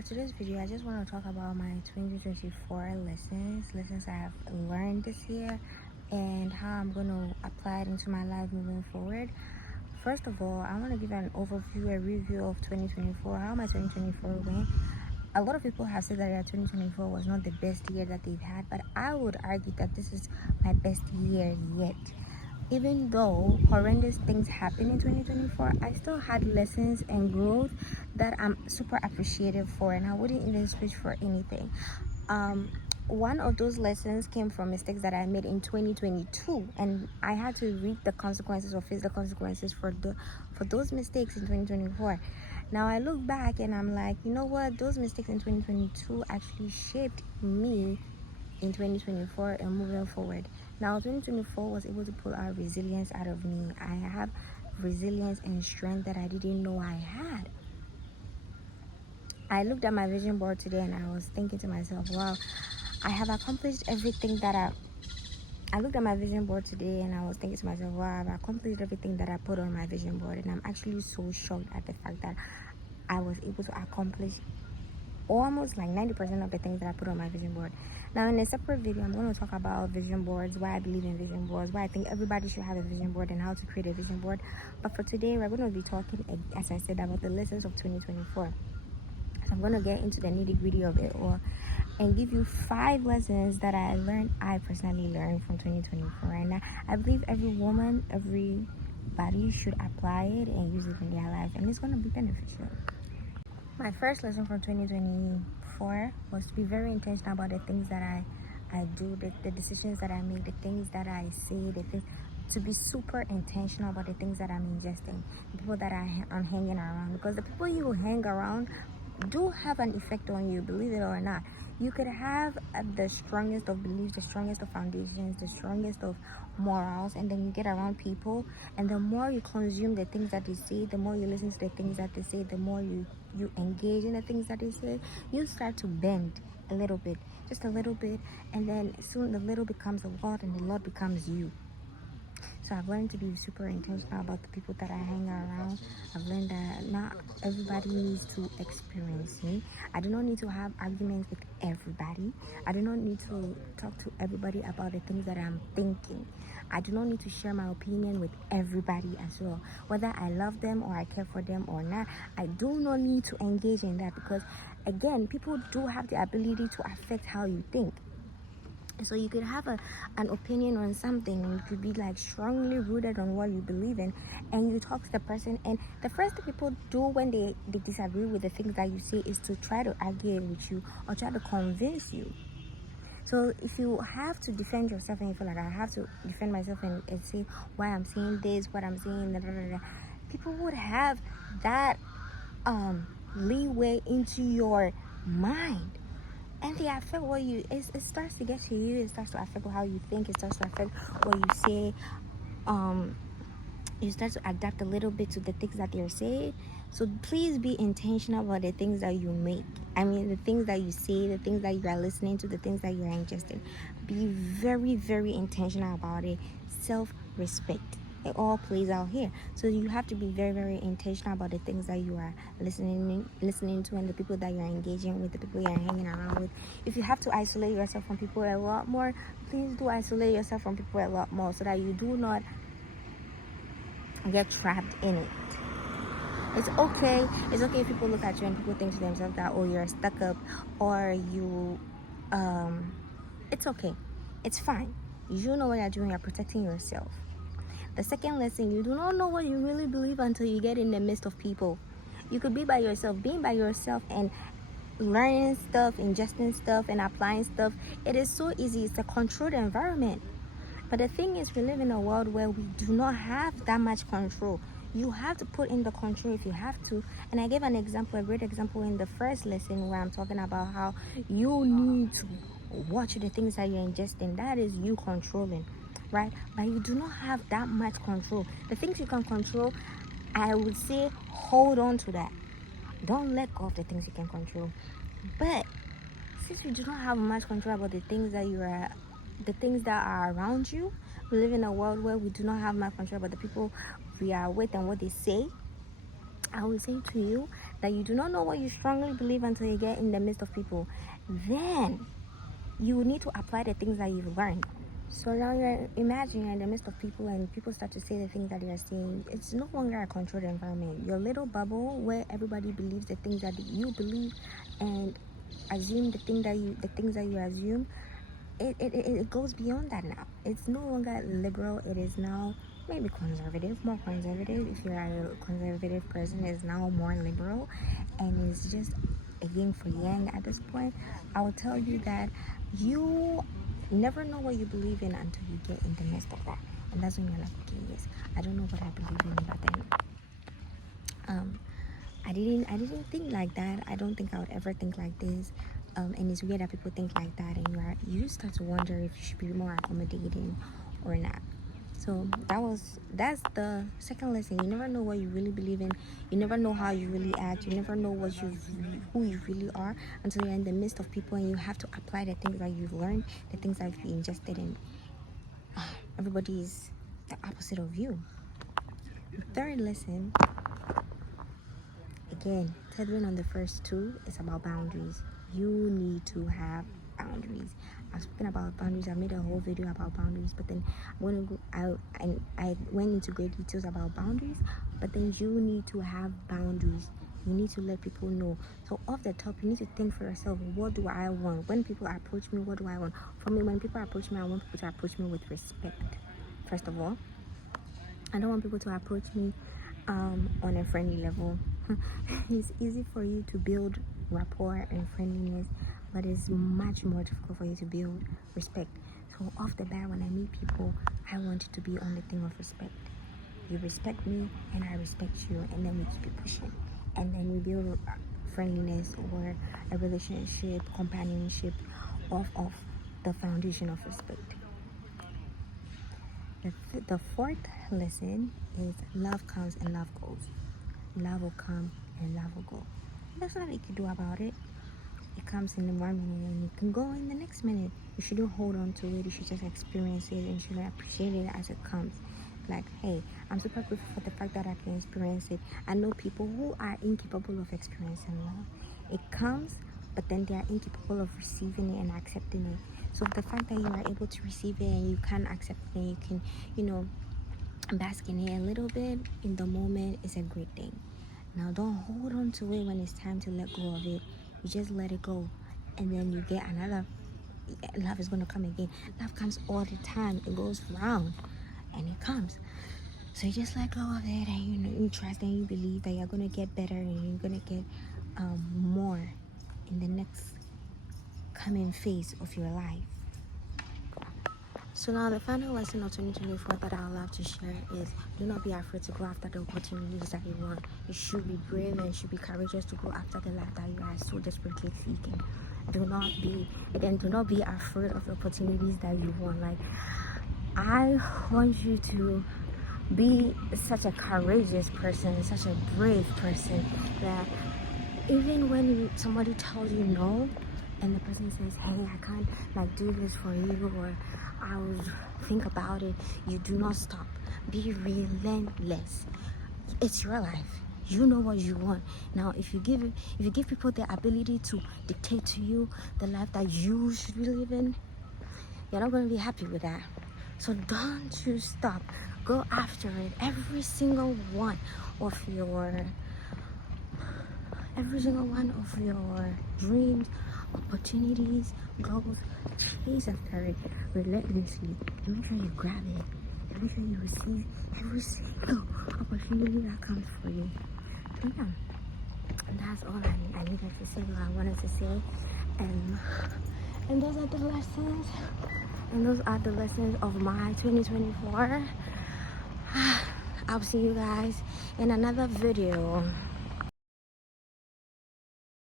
For today's video, I just want to talk about my 2024 lessons I have learned this year, and how I'm going to apply it into my life moving forward. First of all, I want to give an overview, a review of 2024, how my 2024 went. A lot of people have said that their 2024 was not the best year that they've had, but I would argue that this is my best year yet. Even though horrendous things happened in 2024, I still had lessons and growth that I'm super appreciative for, and I wouldn't even switch for anything. One of those lessons came from mistakes that I made in 2022, and I had to reap the consequences or face the consequences for those mistakes in 2024. Now I look back and I'm like, you know what, those mistakes in 2022 actually shaped me in 2024 and moving forward. Now 2024 was able to pull out resilience out of me. I have resilience and strength that I didn't know I had. I looked at my vision board today and I was thinking to myself, wow, I have accomplished everything that I looked at my vision board today and I was thinking to myself, wow, I've accomplished everything that I put on my vision board, and I'm actually so shocked at the fact that I was able to accomplish almost like 90% of the things that I put on my vision board. Now in a separate video, I'm going to talk about vision boards, why I believe in vision boards, why I think everybody should have a vision board, and how to create a vision board. But for today, we're going to be talking, as I said, about the lessons of 2024. So I'm going to get into the nitty-gritty of it all and give you 5 lessons that I personally learned from 2024. And I believe every woman, everybody should apply it and use it in their life, and it's going to be beneficial. My first lesson from 2024 was to be very intentional about the things that I do, the decisions that I make, the things that I say, to be super intentional about the things that I'm ingesting, the people that I'm hanging around, because the people you hang around do have an effect on you, believe it or not. You could have the strongest of beliefs, the strongest of foundations, the strongest of morals, and then you get around people, and the more you consume the things that they say, the more you listen to the things that they say, the more you engage in the things that they say, you start to bend a little bit, just a little bit, and then soon the little becomes a lot, and the lot becomes you. So I've learned to be super intentional about the people that I hang around. I've learned that not everybody needs to experience me. I do not need to have arguments with everybody. I do not need to talk to everybody about the things that I'm thinking. I do not need to share my opinion with everybody as well. Whether I love them or I care for them or not, I do not need to engage in that, because again, people do have the ability to affect how you think. So you could have an opinion on something, and it could be like strongly rooted on what you believe in, and you talk to the person, and the first thing people do when they disagree with the things that you say is to try to argue with you or try to convince you. So if you have to defend yourself and you feel like I have to defend myself and say why I'm saying this, what I'm saying, people would have that leeway into your mind. And they affect what it starts to get to you. It starts to affect how you think. It starts to affect what you say. You start to adapt a little bit to the things that they're saying. So please be intentional about the things that you make. I mean, the things that you say, the things that you are listening to, the things that you are ingesting. Be very, very intentional about it. Self-respect. It all plays out here. So you have to be very, very intentional about the things that you are listening to, and the people that you are engaging with, the people you are hanging around with. If you have to isolate yourself from people a lot more, please do isolate yourself from people a lot more, so that you do not get trapped in it. It's okay if people look at you and people think to themselves that, oh, you're stuck up, or you it's okay, it's fine. You know what you're doing. You're protecting yourself. The second lesson, you do not know what you really believe until you get in the midst of people. You could be by yourself. Being by yourself and learning stuff, ingesting stuff, and applying stuff, it is so easy. It's a controlled environment. But the thing is, we live in a world where we do not have that much control. You have to put in the control if you have to. And I gave a great example in the first lesson, where I'm talking about how you need to watch the things that you're ingesting. That is you controlling, right? But you do not have that much control. The things you can control, I would say, hold on to that. Don't let go of the things you can control. But since you do not have much control about the things that are around you, we live in a world where we do not have much control about the people we are with and what they say. I will say to you that you do not know what you strongly believe until you get in the midst of people, then you need to apply the things that you've learned. So now imagine you're in the midst of people and people start to say the things that you're saying. It's no longer a controlled environment. Your little bubble where everybody believes the things that you believe and assume the things that you assume, it goes beyond that now. It's no longer liberal. It is now maybe conservative, more conservative. If you're a conservative person, it's now more liberal, and it's just a yin for yang at this point. I will tell you that you never know what you believe in until you get in the midst of that, and that's when you're like, okay, yes, I don't know what I believe in, but then I didn't think like that. I don't think I would ever think like this. And it's weird that people think like that, and you start to wonder if you should be more accommodating or not. So that's the second lesson. You never know what you really believe in. You never know how you really act. You never know who you really are until you're in the midst of people, and you have to apply the things that you've learned, the things that you've ingested in. Everybody is the opposite of you. The third lesson, again, tethering on the first two, is about boundaries. You need to have boundaries. I've spoken about boundaries. I made a whole video about boundaries, but then I'm going to go out and I went into great details about boundaries. But then you need to have boundaries. You need to let people know. So off the top, you need to think for yourself, what do I want? When people approach me, what do I want? For me, when people approach me, I want people to approach me with respect. First of all, I don't want people to approach me on a friendly level. It's easy for you to build rapport and friendliness, but it's much more difficult for you to build respect. So off the bat, when I meet people, I want it to be on the thing of respect. You respect me and I respect you, and then we keep it pushing, and then we build friendliness or a relationship, companionship off of the foundation of respect. The fourth lesson is love comes and love goes. Love will come and love will go. There's nothing you can do about it. It comes in the 1 minute and it can go in the next minute. You shouldn't hold on to it. You should just experience it and you should appreciate it as it comes. Like, hey, I'm super grateful for the fact that I can experience it. I know people who are incapable of experiencing love. It comes, but then they are incapable of receiving it and accepting it. So the fact that you are able to receive it and you can accept it and you can, bask in it a little bit in the moment is a great thing. Now don't hold on to it when it's time to let go of it. You just let it go, and then you get another. Love is going to come again. Love comes all the time. It goes round and it comes. So you just let go of it, and you trust and you believe that you're going to get better and you're going to get more in the next coming phase of your life. So now the final lesson of 2024 that I would love to share is, do not be afraid to go after the opportunities that you want. You should be brave and should be courageous to go after the life that you are so desperately seeking. Do not be afraid of the opportunities that you want. Like, I want you to be such a courageous person, such a brave person, that even when somebody tells you no, and the person says, hey, I can't do this for you, or I will think about it, you do not stop. Be relentless. It's your life. You know what you want. Now, if you give people the ability to dictate to you the life that you should be living, you're not going to be happy with that. So don't you stop. Go after it. Every single one of your dreams, opportunities, goals, chase after it relentlessly. And make sure you grab it. And make sure you receive every single opportunity that comes for you. So yeah, that's all I needed to say, what I wanted to say. And those are the lessons. And those are the lessons of my 2024. I'll see you guys in another video.